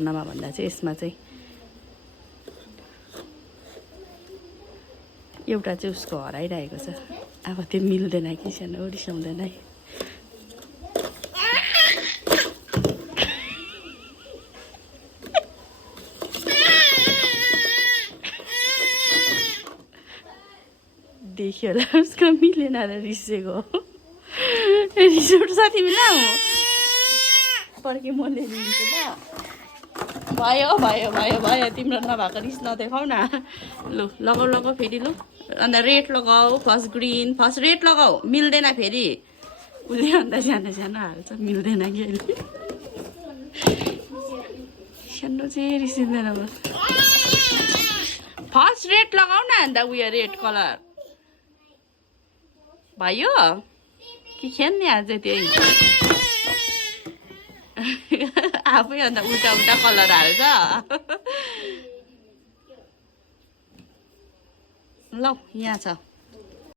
मा भन्दा चाहिँ यसमा चाहिँ एउटा चाहिँ उसको हराइरहेको छ। अब त्यो मिल्दैन कि सानो रिसाउँदैन है। देख्यो होला उसको मिलेन र रिसेको रिसोर्ट साथी मिला पर्के म ल्याइदिन्छु ल। भयो भयो भयो भयो तिम्रो नभएको रिस नदेखाउ न। लु लगाऊ लगाऊ फेरि लु। अन्त रेड लगाऊ, फर्स्ट ग्रिन, फर्स्ट रेड लगाऊ। मिल्दैन फेरि उसले अन्त सानो सानो हाल्छ मिल्दैन कि अहिले। सानो चाहिँ रिसिँदैन म। फर्स्ट रेड लगाऊ न अन्त उयो रेड कलर भयो कि खेल्ने आज त्यही आफै अन्त उल्टा उल्टा कलर हाल्छ। ल यहाँ छ